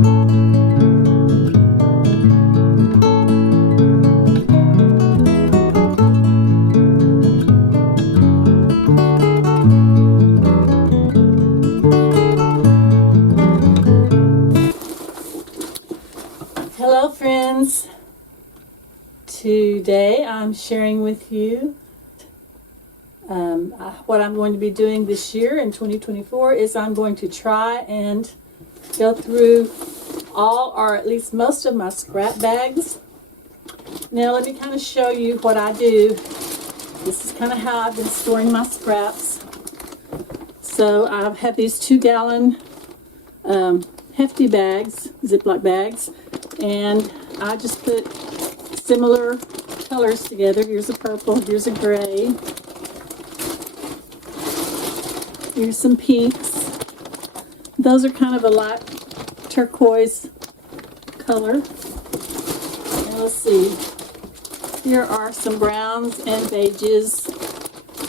Hello friends, today I'm sharing with you what I'm going to be doing this year in 2024 is I'm going to try and go through all or at least most of my scrap bags. Now let me kind of show you what I do. This is kind of how I've been storing my scraps. So I have these 2-gallon hefty bags, Ziploc bags, and I just put similar colors together. Here's a purple, here's a gray, here's some pinks. Those are kind of a light turquoise color. And let's see, here are some browns and beiges,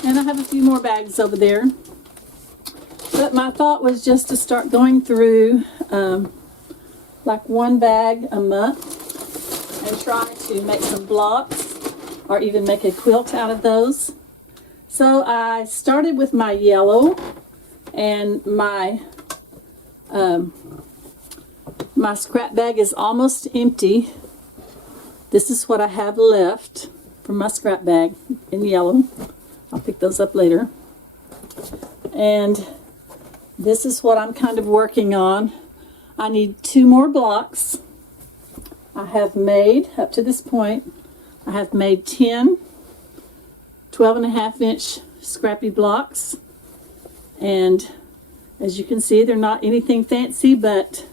and I have a few more bags over there. But my thought was just to start going through like one bag a month and try to make some blocks or even make a quilt out of those. So I started with my yellow, and my my scrap bag is almost empty. This is what I have left from my scrap bag in yellow. I'll pick those up later. And this is what I'm kind of working on. I need 2 more blocks. I have made, up to this point, I have made 10 12.5-inch Scrappy blocks. And as you can see, they're not anything fancy, but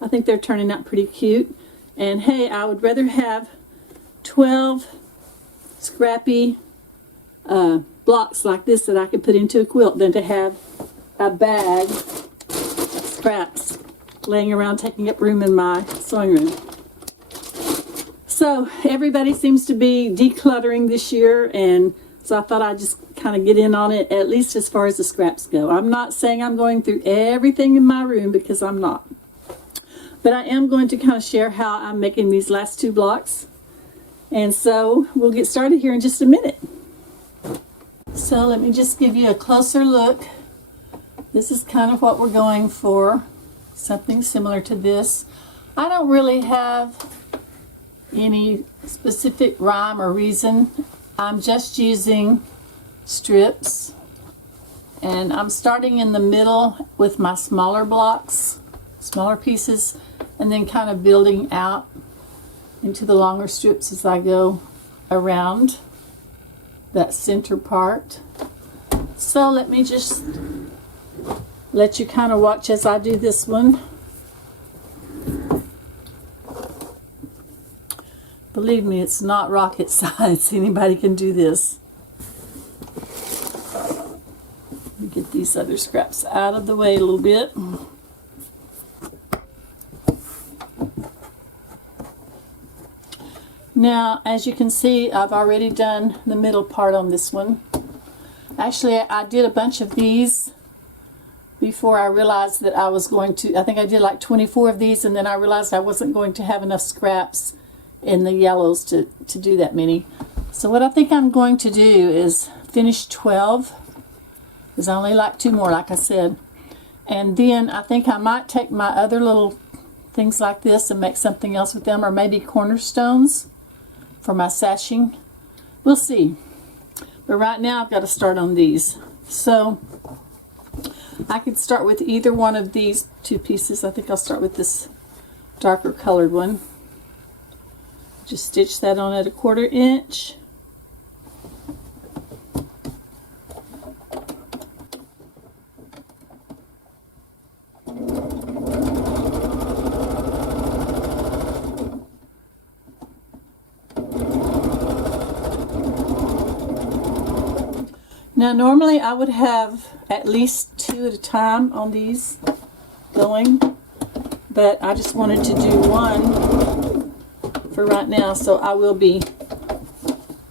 I think they're turning out pretty cute. And hey, I would rather have 12 Scrappy blocks like this that I could put into a quilt than to have a bag of scraps laying around taking up room in my sewing room. So everybody seems to be decluttering this year, and so I thought I'd just kind of get in on it, at least as far as the scraps go. I'm not saying I'm going through everything in my room, because I'm not. But I am going to kind of share how I'm making these last 2 blocks. And so we'll get started here in just a minute. So let me just give you a closer look. This is kind of what we're going for. Something similar to this. I don't really have any specific rhyme or reason. I'm just using strips, and I'm starting in the middle with my smaller blocks, smaller pieces, and then kind of building out into the longer strips as I go around that center part. So let me just let you kind of watch as I do this one. Believe me, it's not rocket science. Anybody can do this. Let me get these other scraps out of the way a little bit. Now, as you can see, I've already done the middle part on this one. Actually, I did a bunch of these before I realized that I was going to, I think I did like 24 of these, and then I realized I wasn't going to have enough scraps in the yellows to do that many. So what I think I'm going to do is finish 12, because I only like 2 more, like I said. And then I think I might take my other little things like this and make something else with them, or maybe cornerstones for my sashing. We'll see. But right now I've got to start on these. So I could start with either one of these 2 pieces. I think I'll start with this darker colored one. Just stitch that on at 1/4 inch. Now normally I would have at least 2 at a time on these going, but I just wanted to do 1 for right now, so I will be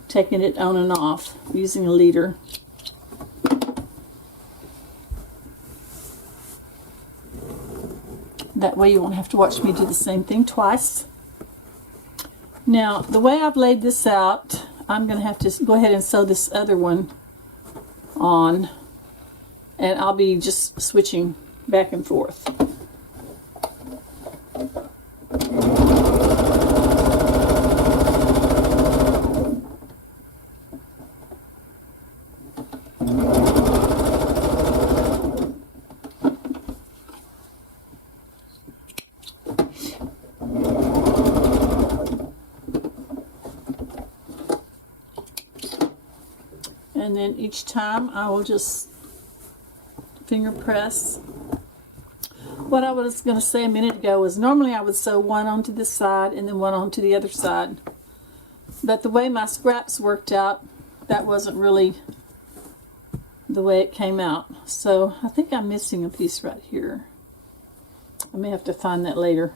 taking it on and off using a leader. That way you won't have to watch me do the same thing twice. Now, the way I've laid this out, I'm going to have to go ahead and sew this other one on, and I'll be just switching back and forth. And then each time I will just finger press. What I was going to say a minute ago was normally I would sew one onto this side and then one onto the other side. But the way my scraps worked out, that wasn't really the way it came out. So I think I'm missing a piece right here. I may have to find that later.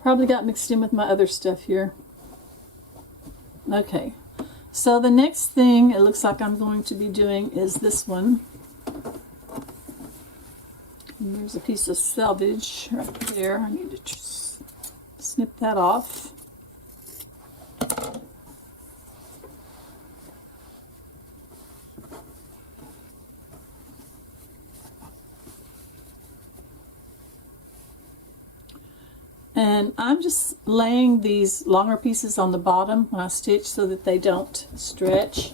Probably got mixed in with my other stuff here. Okay. So the next thing it looks like I'm going to be doing is this one. And there's a piece of selvage right there. I need to just snip that off. And I'm just laying these longer pieces on the bottom when I stitch so that they don't stretch.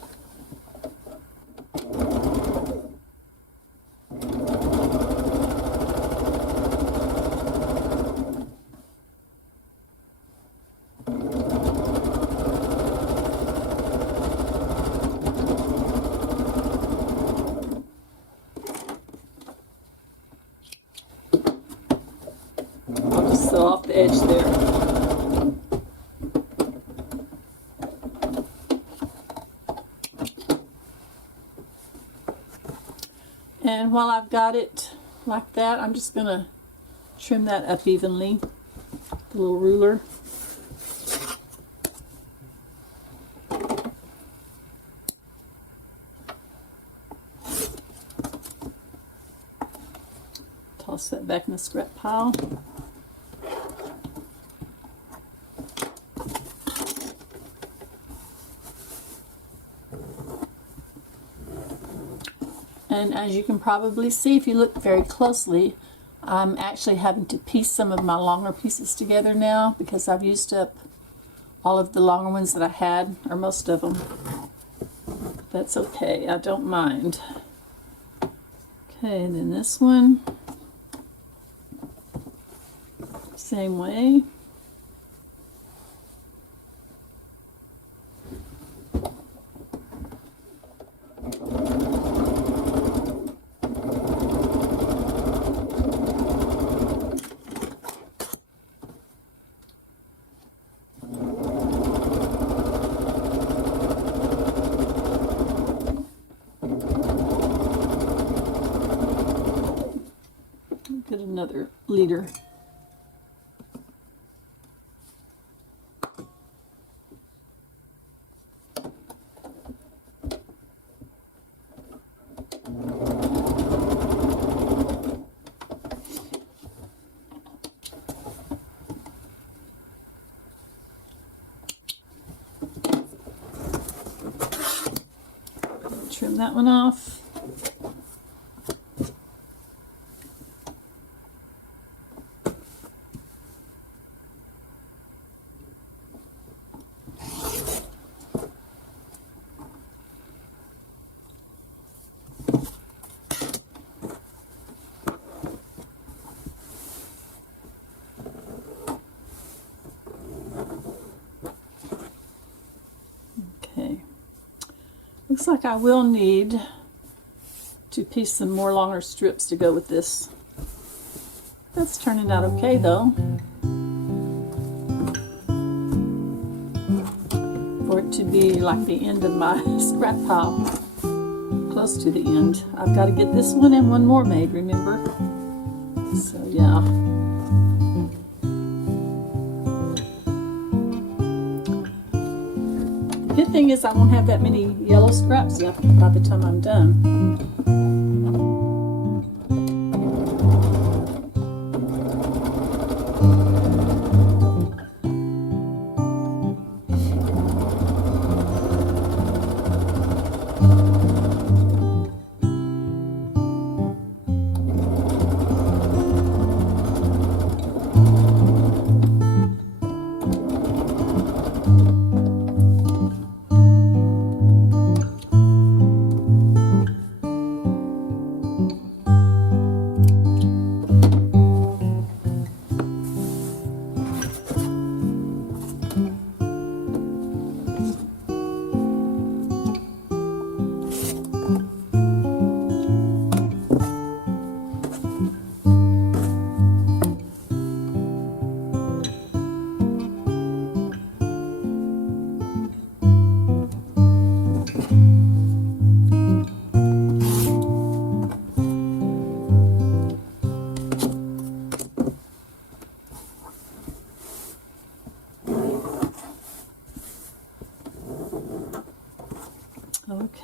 Sew off the edge there. And while I've got it like that, I'm just going to trim that up evenly with the little ruler. Toss that back in the scrap pile. And as you can probably see if you look very closely, I'm actually having to piece some of my longer pieces together now because I've used up all of the longer ones that I had, or most of them. That's okay, I don't mind. Okay, and then this one, same way. Get another leader. Trim that one off. Looks like I will need to piece some more longer strips to go with this. That's turning out okay though. For it to be like the end of my scrap pile, close to the end. I've got to get this one and one more made, remember? So yeah. Good thing is I won't have that many yellow scraps left by the time I'm done.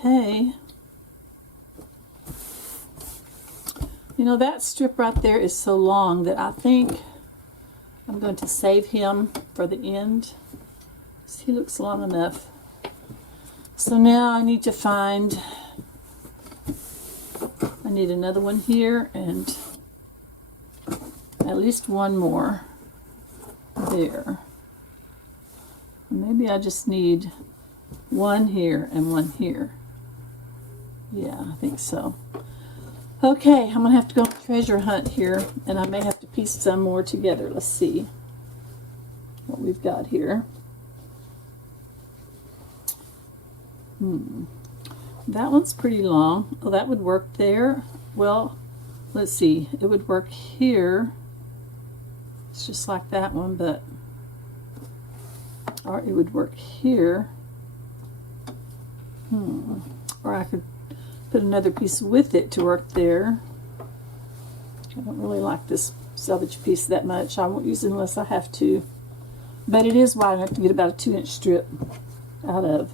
Okay. You know, that strip right there is so long that I think I'm going to save him for the end. He looks long enough. So now I need to find, I need another one here and at least one more there. Maybe I just need one here and one here. Yeah, I think so. Okay, I'm going to have to go on a treasure hunt here, and I may have to piece some more together. Let's see what we've got here. That one's pretty long. Oh, that would work there. Well, let's see. It would work here. It's just like that one, but... Or it would work here. Or I could put another piece with it to work there. I don't really like this selvage piece that much. I won't use it unless I have to. But it is wide enough to get about a 2-inch strip out of.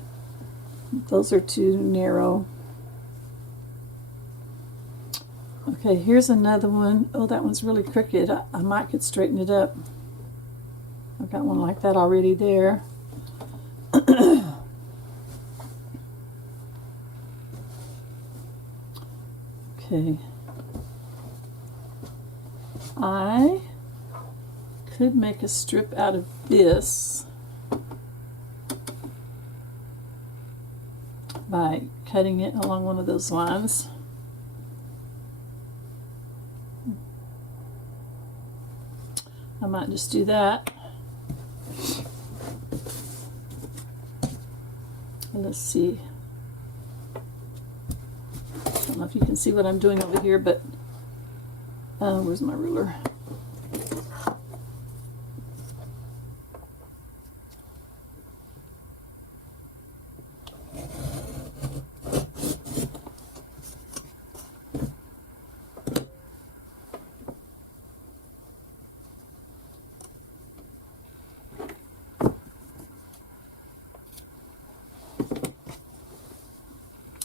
Those are too narrow. Okay, here's another one. Oh, that one's really crooked. I might could straighten it up. I've got one like that already there. Okay. I could make a strip out of this by cutting it along one of those lines. I might just do that. Let's see. I don't know if you can see what I'm doing over here, but where's my ruler?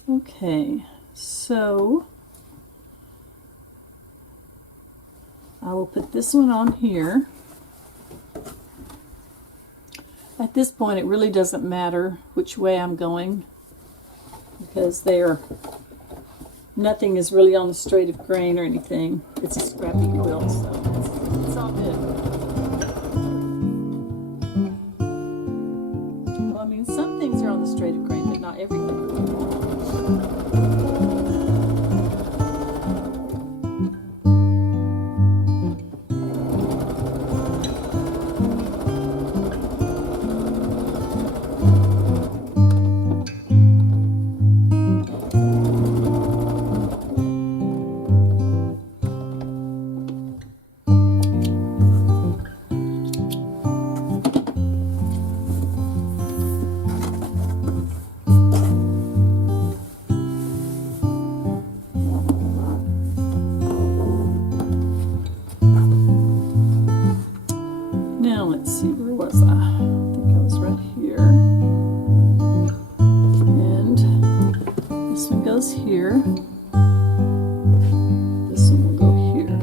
Okay, so I will put this one on here. At this point, it really doesn't matter which way I'm going because nothing is really on the straight of grain or anything. It's a scrappy quilt, so it's all good. Well, I mean, some things are on the straight of grain, but not everything. Here. This one will go here.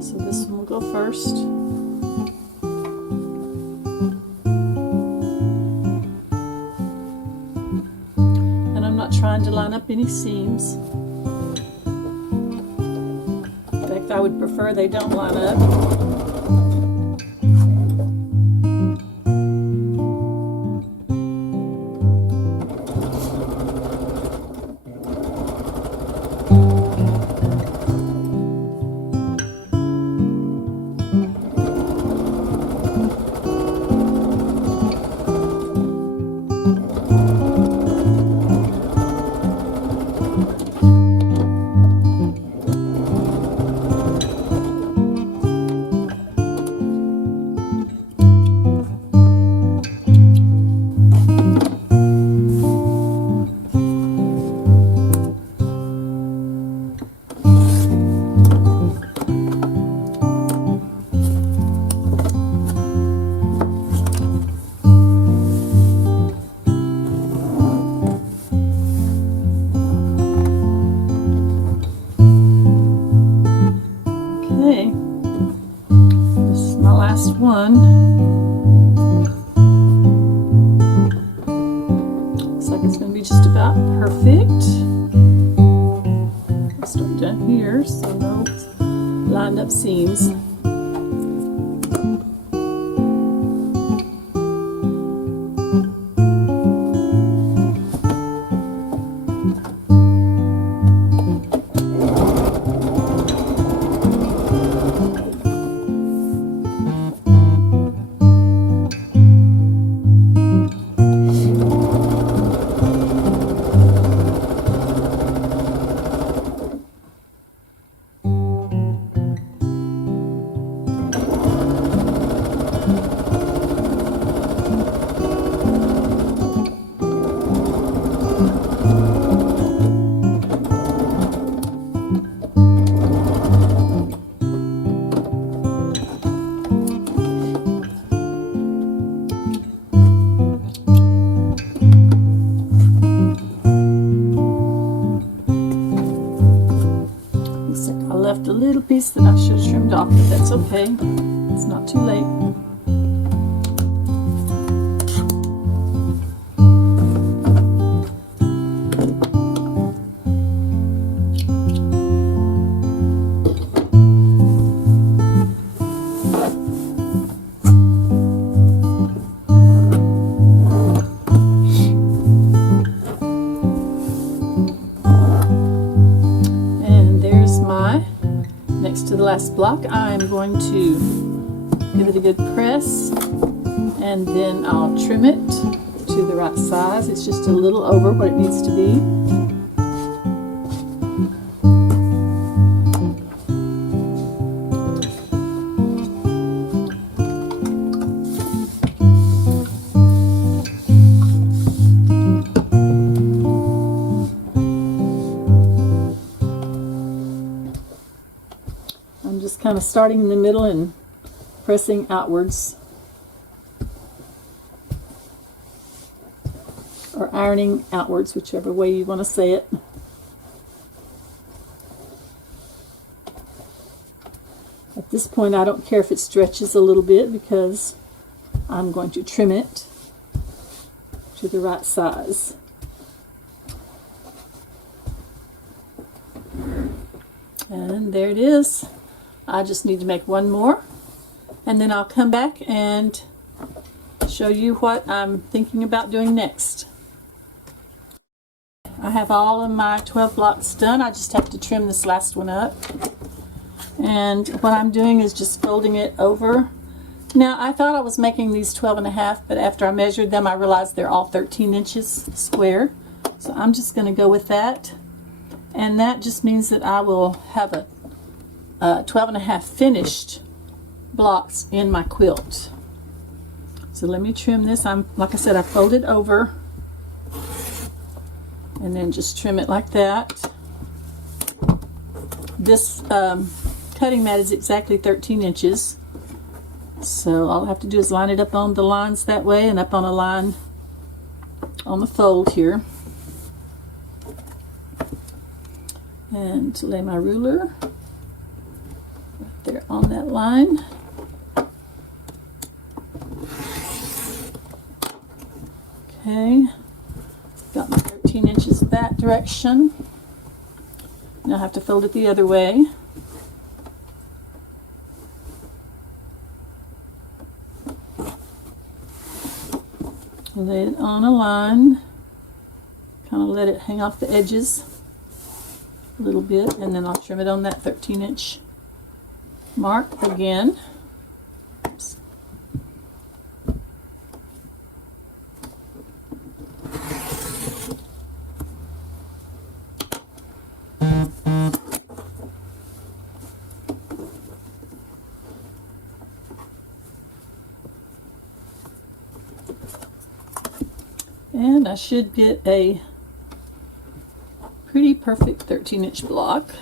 So this one will go first. And I'm not trying to line up any seams. In fact, I would prefer they don't line up. one. Looks like it's going to be just about perfect. I'll start down here so no lined up seams. A little piece that I should have trimmed off, but that's okay. It's not too late. To the last block, I'm going to give it a good press, and then I'll trim it to the right size. It's just a little over what it needs to be. Just kind of starting in the middle and pressing outwards, or ironing outwards, whichever way you want to say it. At this point, I don't care if it stretches a little bit because I'm going to trim it to the right size. And there it is. I just need to make one more, and then I'll come back and show you what I'm thinking about doing next. I have all of my 12 blocks done. I just have to trim this last one up. And what I'm doing is just folding it over. Now, I thought I was making these 12.5, but after I measured them, I realized they're all 13 inches square. So I'm just going to go with that. And that just means that I will have a 12.5 finished blocks in my quilt. So let me trim this. Like I said, I fold it over and then just trim it like that. This cutting mat is exactly 13 inches. So all I have to do is line it up on the lines that way and up on a line on the fold here. And lay my ruler right there on that line. Okay, got my 13 inches that direction. Now I have to fold it the other way. Lay it on a line, kind of let it hang off the edges a little bit, and then I'll trim it on that 13-inch mark again. Oops. And I should get a pretty perfect 13-inch block.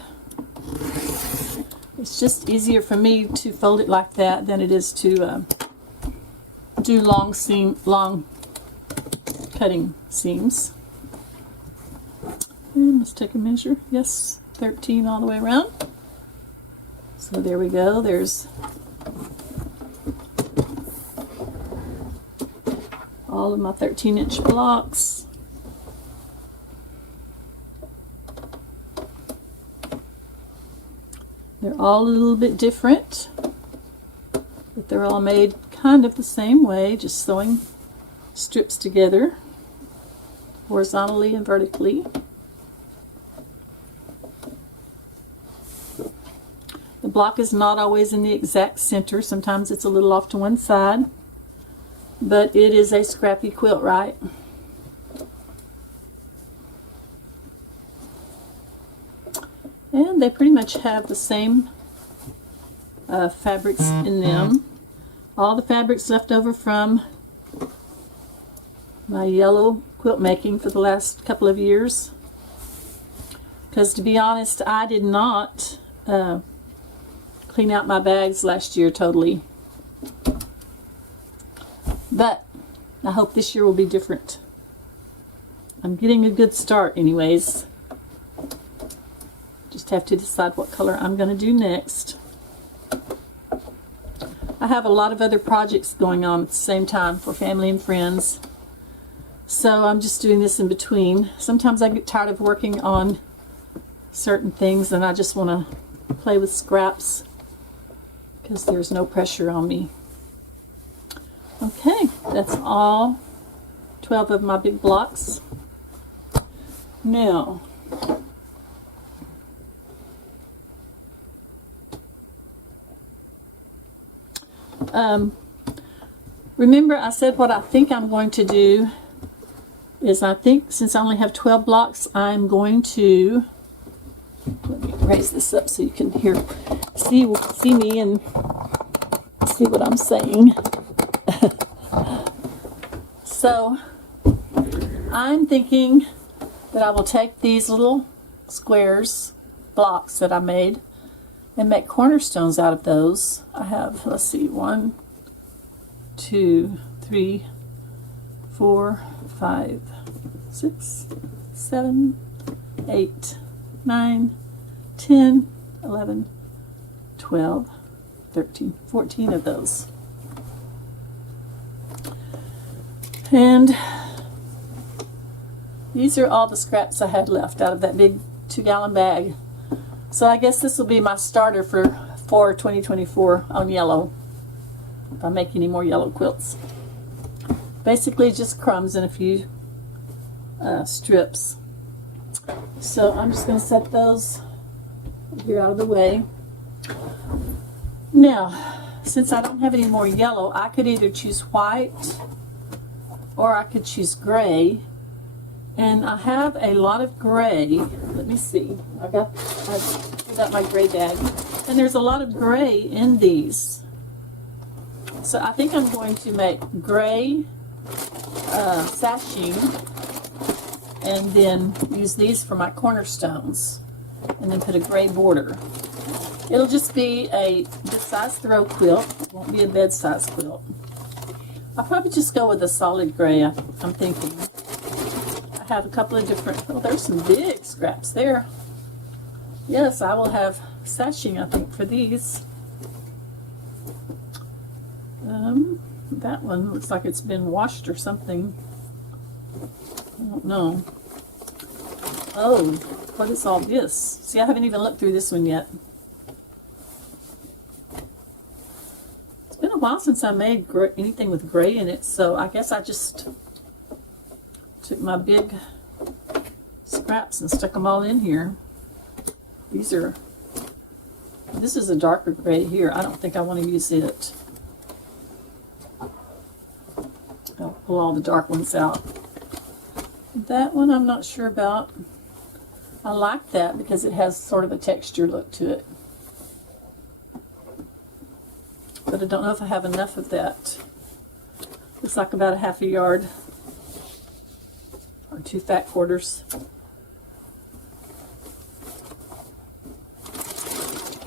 It's just easier for me to fold it like that than it is to do long cutting seams. And let's take a measure. Yes, 13 all the way around. So there we go. There's all of my 13-inch blocks. They're all a little bit different, but they're all made kind of the same way, just sewing strips together horizontally and vertically. The block is not always in the exact center. Sometimes it's a little off to one side, but it is a Scrappy quilt, right? And they pretty much have the same fabrics in them. All the fabrics left over from my yellow quilt making for the last couple of years. Because to be honest, I did not clean out my bags last year totally. But I hope this year will be different. I'm getting a good start anyways. Just have to decide what color I'm going to do next. I have a lot of other projects going on at the same time for family and friends. So I'm just doing this in between. Sometimes I get tired of working on certain things and I just want to play with scraps because there's no pressure on me. Okay, that's all 12 of my big blocks. Now, remember I said what I think I'm going to do is I think since I only have 12 blocks, I'm going to, let me raise this up so you can see me and see what I'm saying. So I'm thinking that I will take these little squares, blocks that I made, and make cornerstones out of those. I have, let's see, 1, 2, 3, 4, 5, 6, 7, 8, 9, 10, 11, 12, 13, 14 of those. And these are all the scraps I had left out of that big 2-gallon bag. So I guess this will be my starter for 2024 on yellow, if I make any more yellow quilts. Basically just crumbs and a few strips. So I'm just going to set those here out of the way. Now, since I don't have any more yellow, I could either choose white or I could choose gray. And I have a lot of gray. Let me see. I got my gray bag. And there's a lot of gray in these. So I think I'm going to make gray sashing and then use these for my cornerstones and then put a gray border. It'll just be a good size throw quilt. It won't be a bed size quilt. I'll probably just go with a solid gray, I'm thinking. I have a couple of different, oh, there's some big scraps there. Yes, I will have sashing, I think, for these. That one looks like it's been washed or something. I don't know. Oh, what is all this? See, I haven't even looked through this one yet. It's been a while since I made anything with gray in it, so I guess I just took my big scraps and stuck them all in here. This is a darker gray here. I don't think I want to use it. I'll pull all the dark ones out. That one I'm not sure about. I like that because it has sort of a texture look to it. But I don't know if I have enough of that. Looks like about a half a yard. Or 2 fat quarters.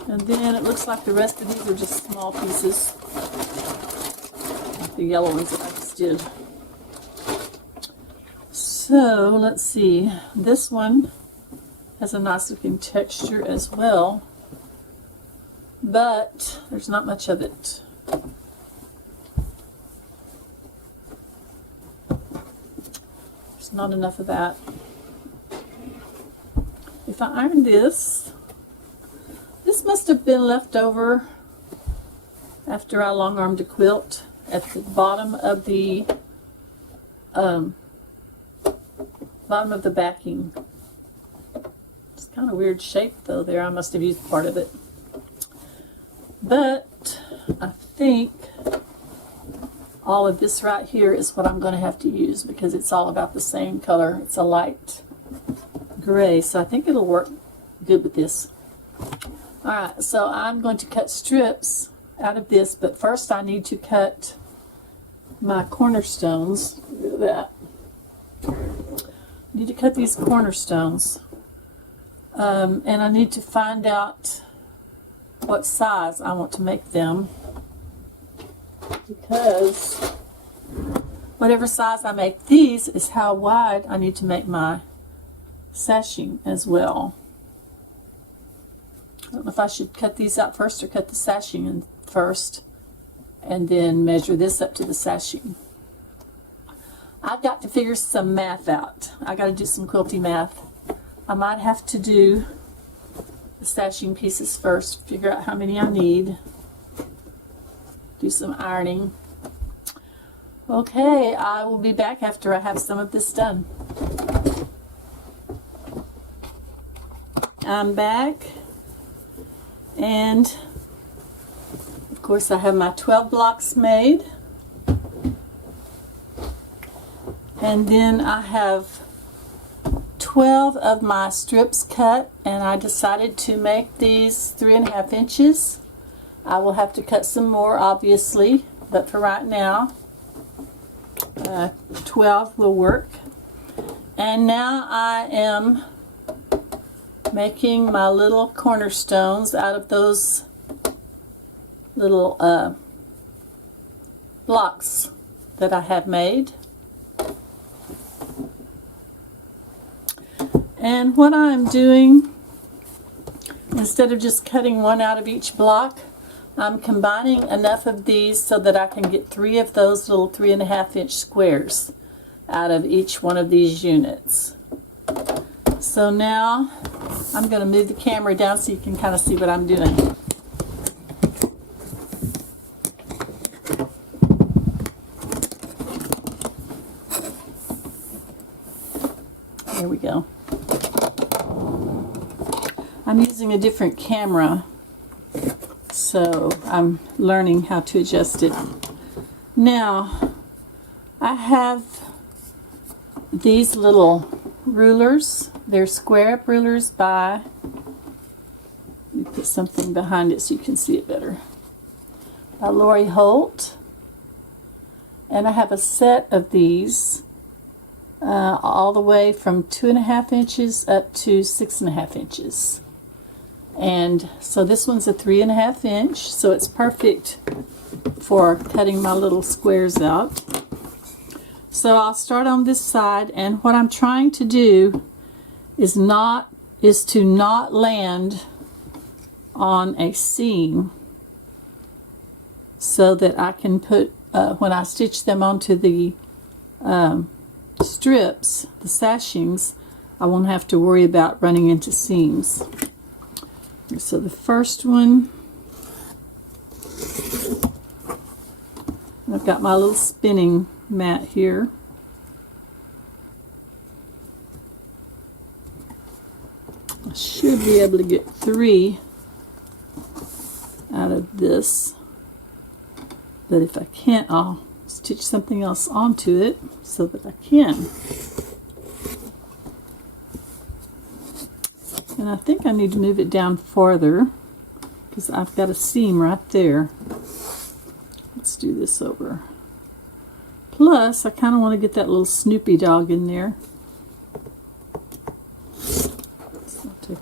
And then it looks like the rest of these are just small pieces. Like the yellow ones that I just did. So let's see. This one has a nice looking texture as well. But there's not much of it. There's not enough of that. If I iron this, this must have been left over after I long armed a quilt at the bottom of the backing. It's kind of weird shape though there. I must have used part of it. But I think all of this right here is what I'm going to have to use because it's all about the same color. It's a light gray, so I think it'll work good with this. Alright, so I'm going to cut strips out of this, but first I need to cut my cornerstones. Look at that. I need to cut these cornerstones. And I need to find out what size I want to make them, because whatever size I make these is how wide I need to make my sashing as well. I don't know if I should cut these out first or cut the sashing in first and then measure this up to the sashing. I've got to figure some math out. I got to do some quilty math. I might have to do the sashing pieces first, figure out how many I need, do some ironing. Okay, I will be back after I have some of this done. I'm back, and of course I have my 12 blocks made, and then I have 12 of my strips cut, and I decided to make these 3.5 inches. I will have to cut some more obviously, but for right now 12 will work. And now I am making my little cornerstones out of those little blocks that I have made. And what I'm doing, instead of just cutting one out of each block, I'm combining enough of these so that I can get 3 of those little 3.5 inch squares out of each one of these units. So now I'm going to move the camera down so you can kind of see what I'm doing. There we go. I'm using a different camera, so I'm learning how to adjust it. Now, I have these little rulers. They're square up rulers by, let me put something behind it so you can see it better, by Lori Holt. And I have a set of these all the way from 2.5 inches up to 6.5 inches. And so this one's a 3.5 inch, so it's perfect for cutting my little squares out. So I'll start on this side, and what I'm trying to do is to not land on a seam, so that I can put when I stitch them onto the strips, the sashings, I won't have to worry about running into seams. So the first one, I've got my little spinning mat here. I should be able to get 3 out of this, but if I can't, I'll stitch something else onto it so that I can. And I think I need to move it down farther because I've got a seam right there. Let's do this over. Plus, I kind of want to get that little Snoopy dog in there. So I'll take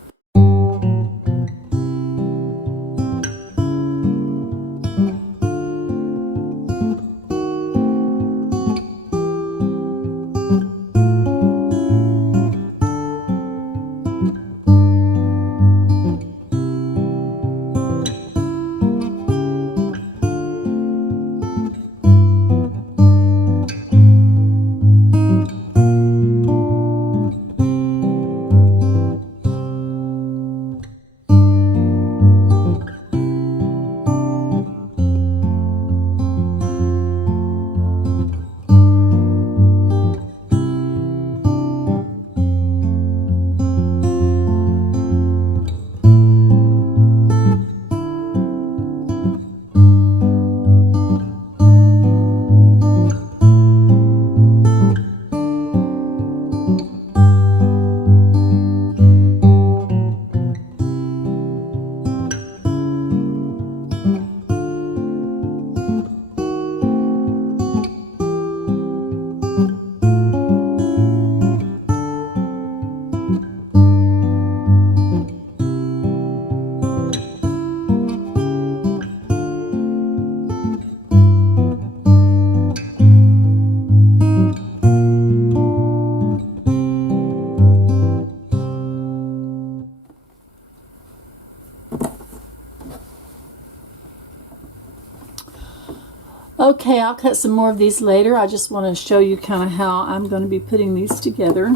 Okay, I'll cut some more of these later. I just want to show you kind of how I'm going to be putting these together.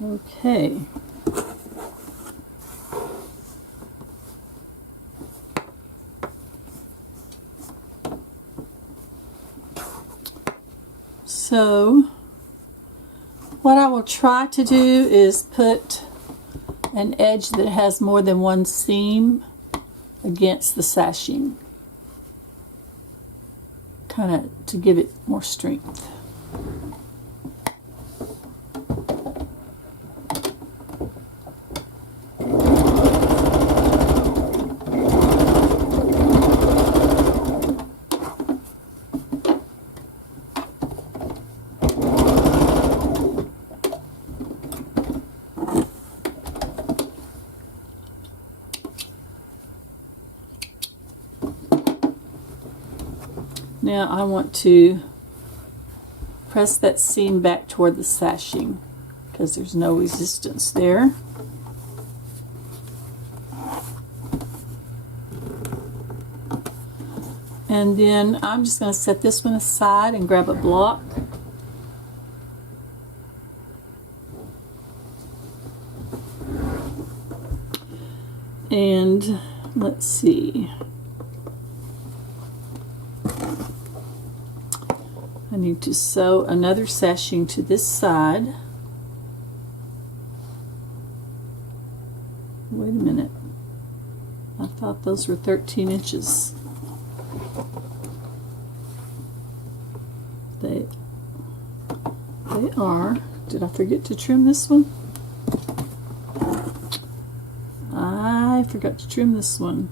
Okay. So what I will try to do is put an edge that has more than one seam against the sashing, kind of to give it more strength. Now I want to press that seam back toward the sashing because there's no resistance there. And then I'm just going to set this one aside and grab a block. And let's see. I need to sew another sashing to this side. Wait a minute. I thought those were 13 inches. They are. Did I forget to trim this one? I forgot to trim this one.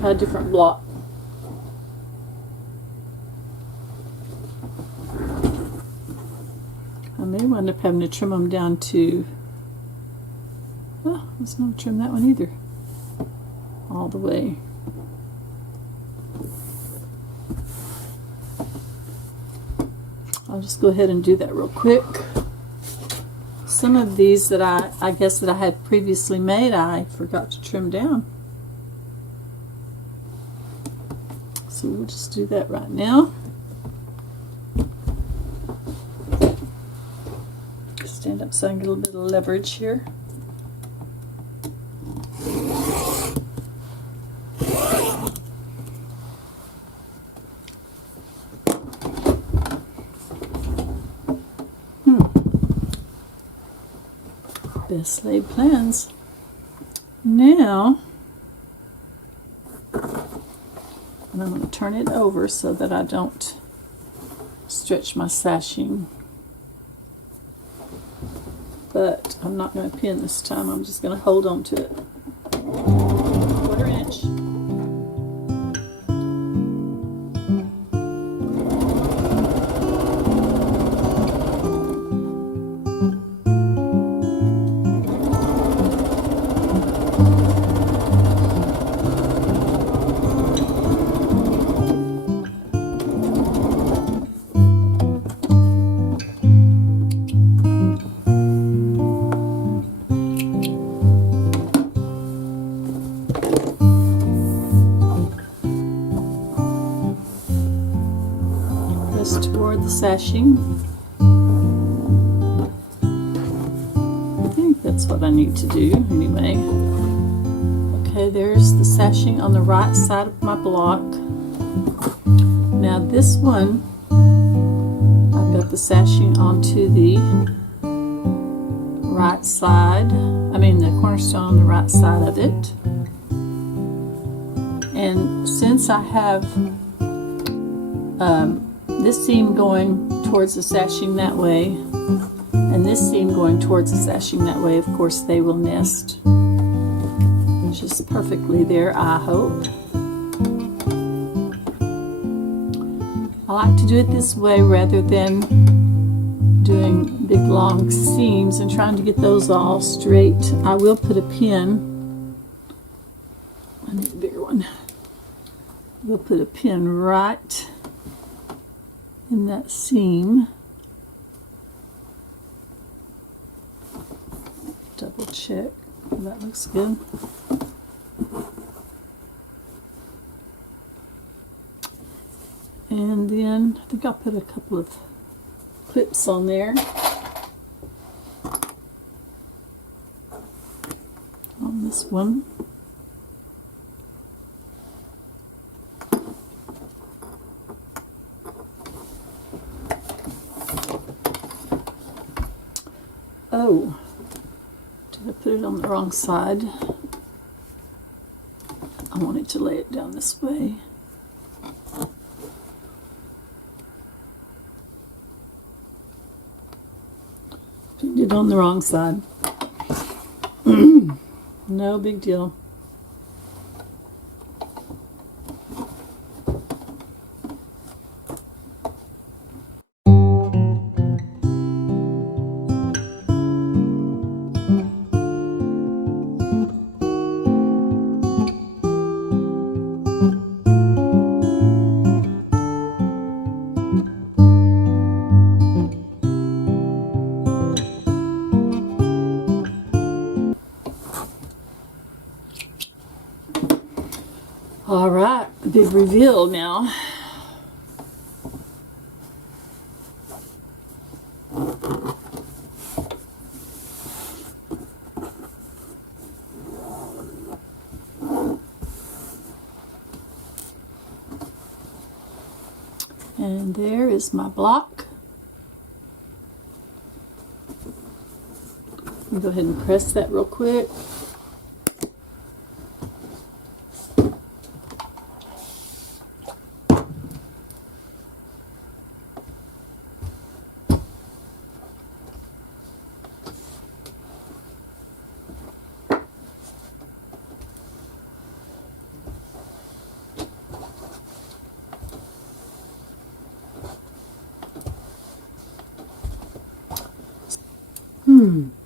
Try a different block. I may wind up having to trim them down to, oh, let's not trim that one either, all the way. I'll just go ahead and do that real quick. Some of these that I guess that I had previously made, I forgot to trim down. So we'll just do that right now. Stand up so I can get a little bit of leverage here. Best laid plans. Now, and I'm going to turn it over so that I don't stretch my sashing. But I'm not going to pin this time. I'm just going to hold on to it. 1/4 inch. Toward the sashing. I think that's what I need to do anyway. Okay, there's the sashing on the right side of my block. Now this one, I've got the sashing onto the right side, the cornerstone on the right side of it. And since I have this seam going towards the sashing that way, and this seam going towards the sashing that way, of course they will nest just perfectly there, I hope. I like to do it this way rather than doing big long seams and trying to get those all straight. I will put a pin, I need a bigger one. We'll put a pin right in that seam. Double check. That looks good. And then I think I'll put a couple of clips on there. On this one. Oh, did I put it on the wrong side? I wanted to lay it down this way. Picked it on the wrong side. No big deal. All right, the big reveal now. And there is my block. Let me go ahead and press that real quick.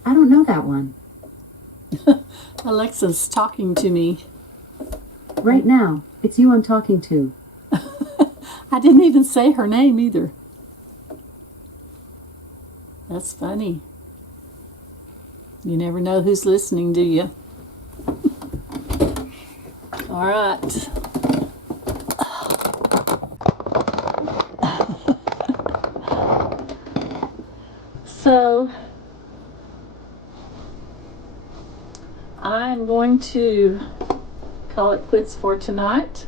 I don't know that one. Alexa's talking to me. Right now, it's you I'm talking to. I didn't even say her name either. That's funny. You never know who's listening, do you? All right. So I'm going to call it quits for tonight.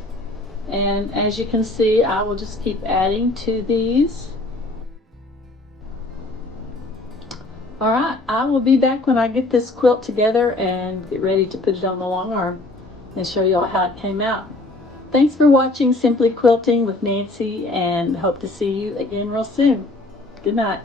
And as you can see, I will just keep adding to these. All right, I will be back when I get this quilt together and get ready to put it on the long arm and show you all how it came out. Thanks for watching Simply Quilting with Nancy, and hope to see you again real soon. Good night.